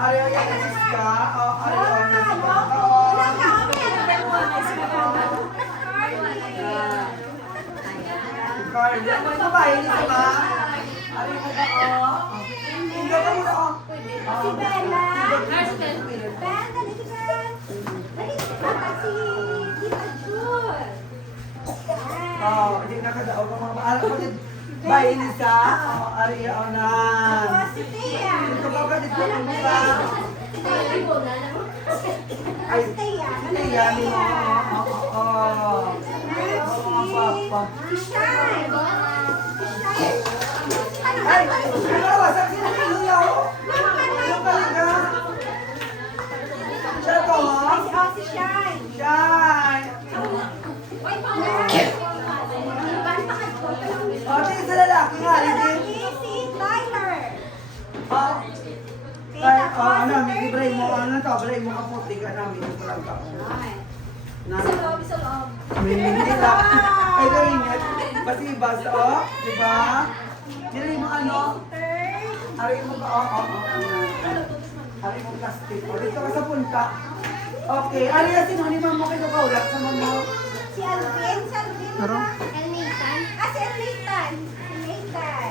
Ariyo yan na siska. Ariyo na siska. Carl, ano ba ba? Hindi ka ba? Ariyo mo ba? Hindi ka muna. Si Bella. Ben, dali ka. Dali ka si Tita Jul. Hindi na kada ako mga maalam ko din. Bayin isa. Ariyo na. Si Tia. Ito ba ka dito ng mula? Ay, Tia, ni mo. Mga papa. Si Shine. Ay, ano wasak sila ni Luya o? Ano talaga? Siya to ha? Si Shine. Shine. Tingin sa lalaki nga, hindi. Si Tyler. Ano, may ibray mo, ano to, ibray mo kaputi ka namin, yung pulang ka. Isa loob. May hindi lang. Ay, galingat. Pati basta, oh, di ba? Hindi mo ano, ari mo ba, ari mo plastic. Dito ka sa punta. Okay, ari na sinunima mo kayo kaulat sa mga. Si Alvin. Si Alvin. Pero? Elnathan. Si Elnathan.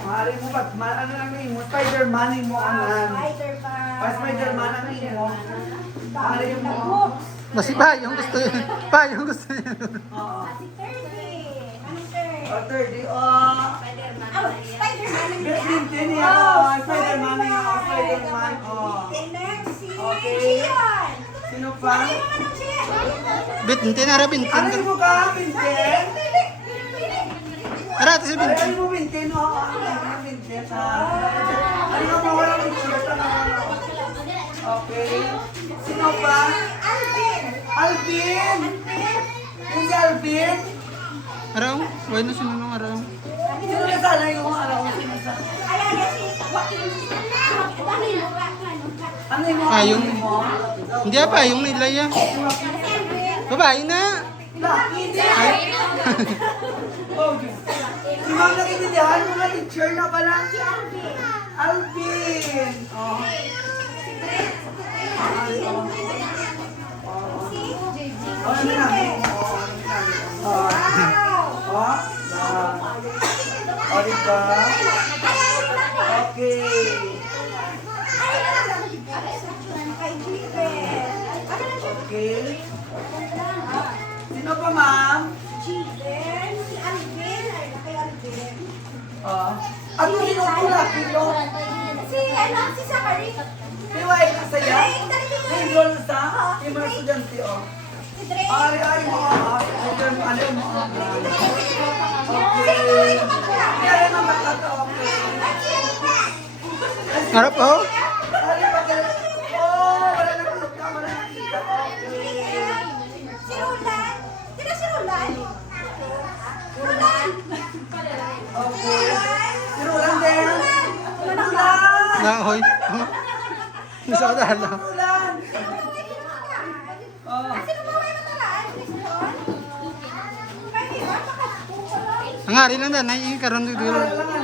Ari mo ba, ano lang mo, Spider-Man mo anan. Spider-Man. Spider-Man ang mo. Ari mo. Basi pa, yung gusto yun. Pa, yung gusto yun. Oo. Si Thirdy. Anong third? O, 30, Spider-Man. Spider-Man. Best din niya, Spider-Man niya, Spider-Man, And next, si Okay. Gian. Sino pa? Ano yung ano siya? Bintin, ara bintin. Ano mo ka, Vincent? Ara, ito si bintin. Ano mo, Vincent? Ano Vincent, ha? Ano mo, mawala ng shirt, Okay. Sino pa? Alvin. Alvin! Yung si Alvin? Araw, why na sinunong araw? Sino na sana yung araw? Sino sa... Ayan, si Joaquin. Ano yung mga Yung... mo? Hindi pa, yung nila yan. Babae na. Hindi! Oh, Diyos. Si Ma'am nakitindihan, mga teacher na pala. Alvin! Oh. Ano namin? Diba? Okay. Okay. Sino pa, ma'am? Ano sino pula? Kilo? Si Zachary. Piwai ka saya? Nindol sa? Yung mga estudyante, oh. Si Dre. Ari ay mga ano yung mga okay. Kaya na makata okay. Harap po. Ari pagka wala na kita, wala na kita. Okay. Si Roland. Sino si Roland? Roland. Okay. Si Roland din. Roland! Nahoy. Gusto ko dahil. Roland! Oh. Sino ba kayo nakaraan? Christian? Pwede ba? Pakatuko lang. Ang hari lang dahil, naiingkaroon dito. Lang